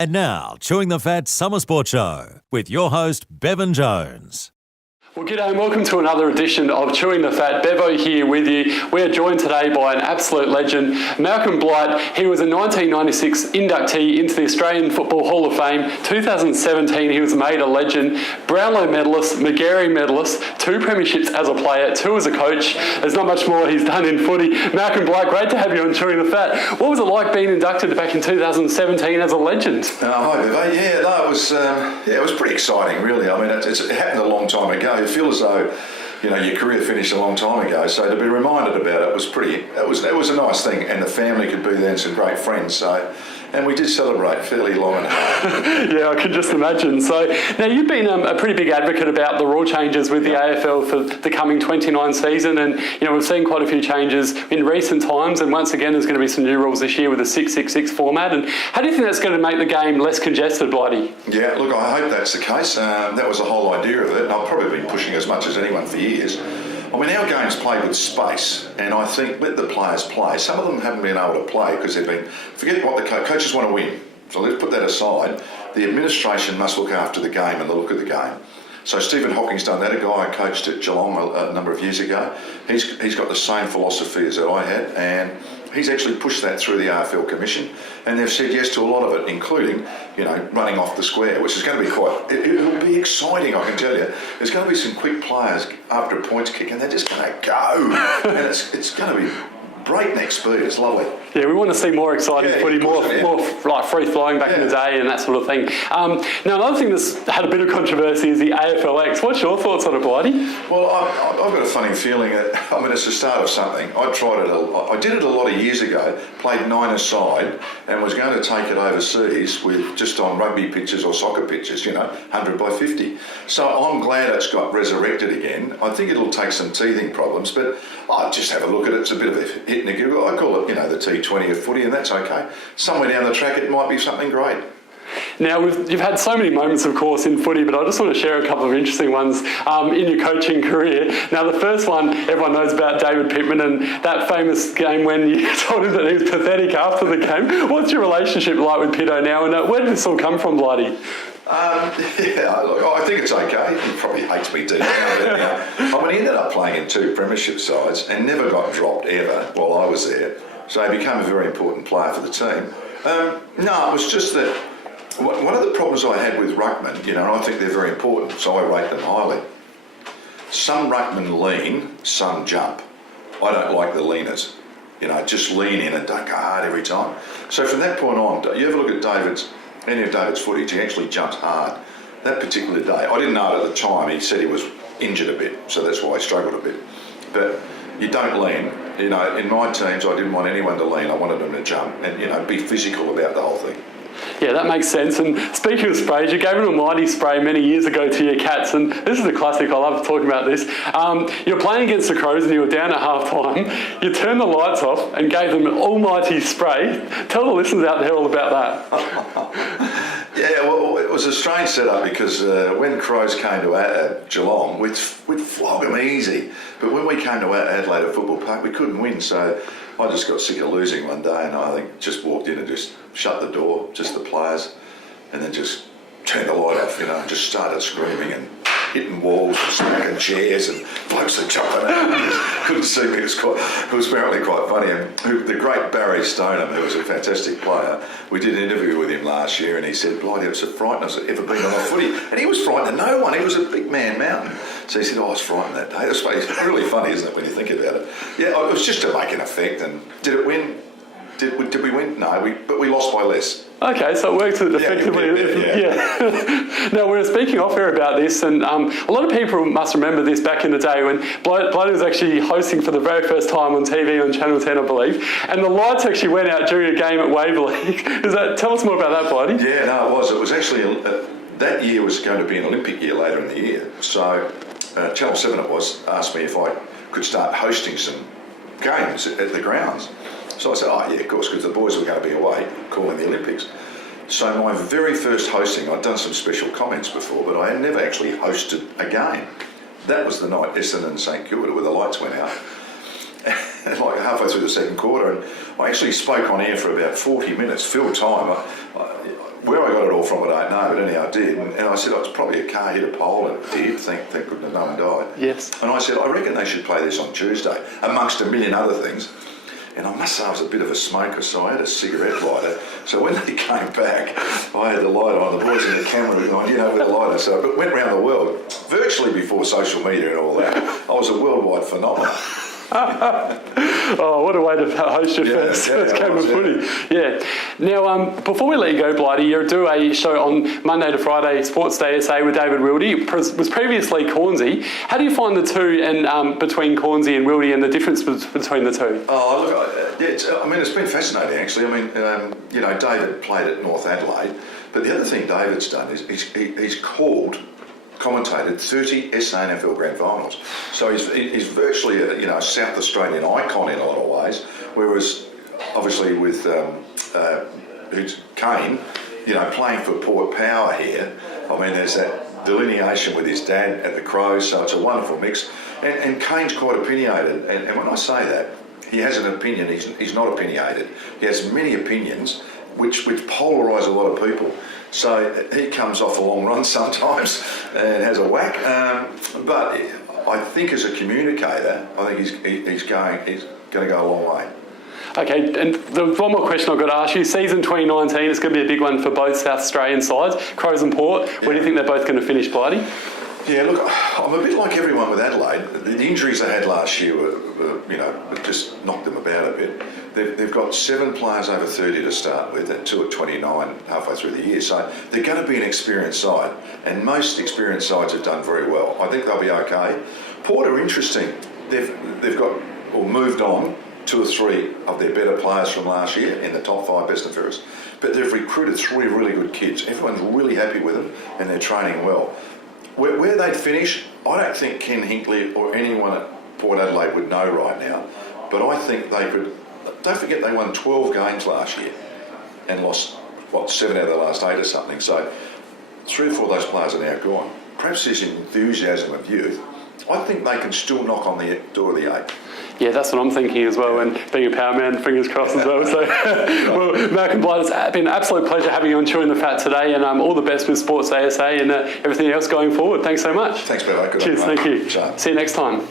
And now, Chewing the Fat Summer Sport Show with your host, Bevan Jones. Well, g'day and welcome to another edition of Chewing the Fat. Bevo here with you. We are joined today by an absolute legend, Malcolm Blight. He was a 1996 inductee into the Australian Football Hall of Fame. 2017, he was made a legend. Brownlow medalist, Magarey medalist, 2 premierships as a player, 2 as a coach. There's not much more he's done in footy. Malcolm Blight, great to have you on Chewing the Fat. What was it like being inducted back in 2017 as a legend? Hi, Bevo. It was pretty exciting, really. I mean, it happened a long time ago. You feel as though, you know, your career finished a long time ago. So to be reminded about it was it was a nice thing, and the family could be there and some great friends. And we did celebrate fairly long and hard. Yeah, I can just imagine. So now you've been a pretty big advocate about the rule changes with the AFL for the coming 29 season, and you know we've seen quite a few changes in recent times. And once again, there's going to be some new rules this year with the 6-6-6 format. And how do you think that's going to make the game less congested, Blighty? Yeah, look, I hope that's the case. That was the whole idea of it, and I've probably been pushing as much as anyone for years. I mean, our game's played with space, and I think let the players play. Some of them haven't been able to play because forget what the coaches want to win. So let's put that aside. The administration must look after the game and the look of the game. So Stephen Hocking's done that, a guy I coached at Geelong a number of years ago. He's got the same philosophy as that I had, and he's actually pushed that through the AFL Commission, and they've said yes to a lot of it, including, you know, running off the square, which is going to be it'll be exciting, I can tell you. There's going to be some quick players after a points kick, and they're just going to go, and it's going to be breakneck speed. It's lovely. Yeah, we want to see more exciting footy, more like free flowing back in the day and that sort of thing. Now, another thing that's had a bit of controversy is the AFLX. What's your thoughts on it, Blighty? Well, I've got a funny feeling that, I mean, it's the start of something. I did it a lot of years ago, played 9-a-side, and was going to take it overseas with just on rugby pitches or soccer pitches, you know, 100 by 50. So I'm glad it's got resurrected again. I think it'll take some teething problems, but I'll just have a look at it. It's a bit of a hit and a giggle. I call it, you know, the T20 of footy, and that's okay. Somewhere down the track, it might be something great. Now, you've had so many moments, of course, in footy, but I just want to share a couple of interesting ones in your coaching career. Now, the first one, everyone knows about David Pittman and that famous game when you told him that he was pathetic after the game. What's your relationship like with Pitto now, and where did this all come from, Blighty? Look, I think it's okay. He probably hates me deep down. I mean, he ended up playing in 2 premiership sides and never got dropped ever while I was there. So he became a very important player for the team. No, it was just that one of the problems I had with ruckmen, you know, and I think they're very important, so I rate them highly. Some ruckmen lean, some jump. I don't like the leaners. You know, just lean in and don't go hard every time. So from that point on, you ever look at any of David's footage, he actually jumps hard. That particular day, I didn't know it at the time, he said he was injured a bit, so that's why he struggled a bit. But you don't lean. You know, in my teams, I didn't want anyone to lean. I wanted them to jump and, you know, be physical about the whole thing. Yeah, that makes sense. And speaking of sprays, you gave an almighty spray many years ago to your Cats, and this is a classic. I love talking about this. You're playing against the Crows and you were down at half-time. You turned the lights off and gave them an almighty spray. Tell the listeners out there all about that. Yeah, well, it was a strange setup because when Crows came to Geelong, we'd flog them easy. But when we came to Adelaide at Football Park, we couldn't win. So I just got sick of losing one day, and I think just walked in and just shut the door, just the players, and then just turned the light off, you know, and just started screaming and hitting walls and smacking chairs, and blokes are jumping out. Couldn't see me. It was apparently quite funny. And the great Barry Stoneham, who was a fantastic player, we did an interview with him last year, and he said, Blighty, it was the frightened I've ever been on a footy. And he was frightened of no one. He was a big man mountain. So he said, I was frightened that day. It's really funny, isn't it, when you think about it? Yeah, it was just to make an effect. And did it win? Did we win? No, but we lost by less. Okay, so it works effectively. Yeah. Now, we were speaking off air about this, and a lot of people must remember this back in the day when Blighty was actually hosting for the very first time on TV on Channel 10, I believe, and the lights actually went out during a game at Waverley. Tell us more about that, Blighty. Yeah, no, it was. It was actually, that year was going to be an Olympic year later in the year. So Channel 7 asked me if I could start hosting some games at the grounds. So I said, oh yeah, of course, because the boys were going to be away calling the Olympics. So my very first hosting, I'd done some special comments before, but I had never actually hosted a game. That was the night Essendon and St Kilda, where the lights went out. like halfway through the second quarter, and I actually spoke on air for about 40 minutes, filled time. Where I got it all from, I don't know, but anyhow I did. And I said, oh, it's probably a car hit a pole, and it did, thank goodness no one died. Yes. And I said, I reckon they should play this on Tuesday, amongst a million other things. And I must say I was a bit of a smoker, so I had a cigarette lighter. So when they came back, I had the light on, the boys in the camera were on, with the lighter. So it went around the world, virtually before social media and all that. I was a worldwide phenomenon. Oh, what a way to host your first game of footy. Yeah. Now, before we let you go, Blighty, you do a show on Monday to Friday, Sportsday SA with David Wildy. Was previously Cornsey. How do you find the two, and between Cornsey and Wildy, and the difference between the two? Oh, look, it's been fascinating, actually. David played at North Adelaide, but the other thing David's done is he's commentated 30 SA NFL Grand Finals. So he's virtually a South Australian icon in a lot of ways, whereas obviously with Kane, playing for Port Power here, there's that delineation with his dad at the Crows, so it's a wonderful mix. And Kane's quite opinionated, and when I say that, he has an opinion, he's not opinionated. He has many opinions which polarise a lot of people. So he comes off a long run sometimes and has a whack. But I think as a communicator, I think he's going to go a long way. Okay, and one more question I've got to ask you. Season 2019 is going to be a big one for both South Australian sides, Crows and Port. Where do you think they're both going to finish, Blighty? Yeah, look, I'm a bit like everyone with Adelaide. The injuries they had last year were just knocked them about a bit. They've got 7 players over 30 to start with, and 2 at 29 halfway through the year. So they're going to be an experienced side, and most experienced sides have done very well. I think they'll be okay. Port are interesting. They've got or moved on 2 or 3 of their better players from last year in the top 5 best and fairest, but they've recruited 3 really good kids. Everyone's really happy with them, and they're training well. Where they'd finish, I don't think Ken Hinkley or anyone at Port Adelaide would know right now, but I think they could. Don't forget they won 12 games last year and lost, 7 out of the last 8 or something. So 3 or 4 of those players are now gone. Perhaps this enthusiasm of youth, I think they can still knock on the door of the 8. Yeah, that's what I'm thinking as well, and being a power man, fingers crossed as well. So, well, Malcolm Blight, it's been an absolute pleasure having you on Chewing the Fat today, and all the best with Sports ASA and everything else going forward. Thanks so much. Thanks, Bevo. Cheers, thank you. See you next time.